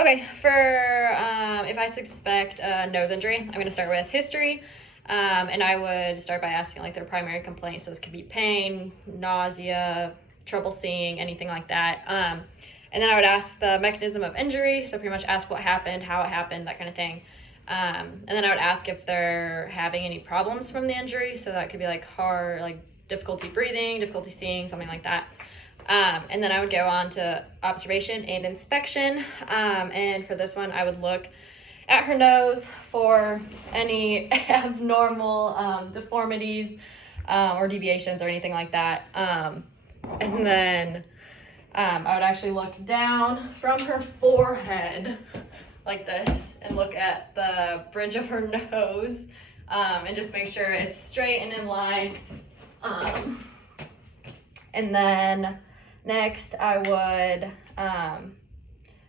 Okay, for if I suspect a nose injury, I'm going to start with history. And I would start by asking like their primary complaints. So this could be pain, nausea, trouble seeing, anything like that. And then I would ask the mechanism of injury. So pretty much ask what happened, how it happened, that kind of thing. And then I would ask if they're having any problems from the injury. So that could be like heart, like difficulty breathing, difficulty seeing, something like that. And then I would go on to observation and inspection. And for this one, I would look at her nose for any abnormal deformities or deviations or anything like that. And then I would actually look down from her forehead like this and look at the bridge of her nose and just make sure it's straight and in line. And then next I would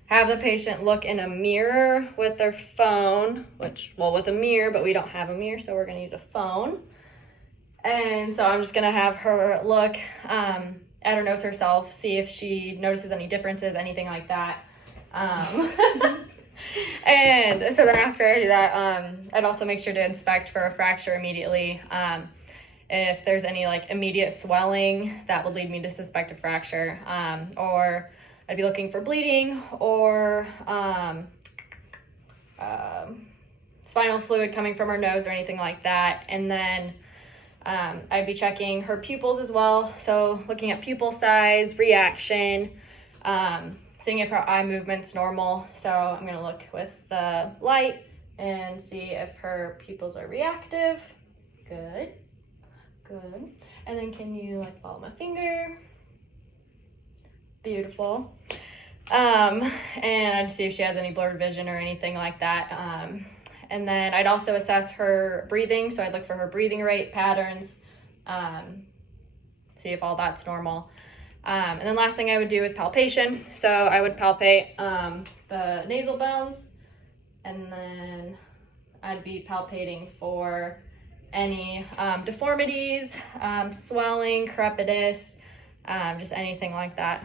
have the patient look in a mirror with their phone, with a mirror, but we don't have a mirror, so we're gonna use a phone. And so I'm just gonna have her look at her nose herself, see if she notices any differences, anything like that. And so then after I do that, I'd also make sure to inspect for a fracture immediately. If there's any like immediate swelling, that would lead me to suspect a fracture. Or I'd be looking for bleeding or spinal fluid coming from her nose or anything like that. And then I'd be checking her pupils as well. So looking at pupil size, reaction, seeing if her eye movement's normal. So I'm gonna look with the light and see if her pupils are reactive. Good. And then can you like follow my finger? Beautiful. And I'd see if she has any blurred vision or anything like that. And then I'd also assess her breathing. So I'd look for her breathing rate patterns, see if all that's normal. And then last thing I would do is palpation. So I would palpate the nasal bones, and then I'd be palpating for any deformities, swelling, crepitus, just anything like that.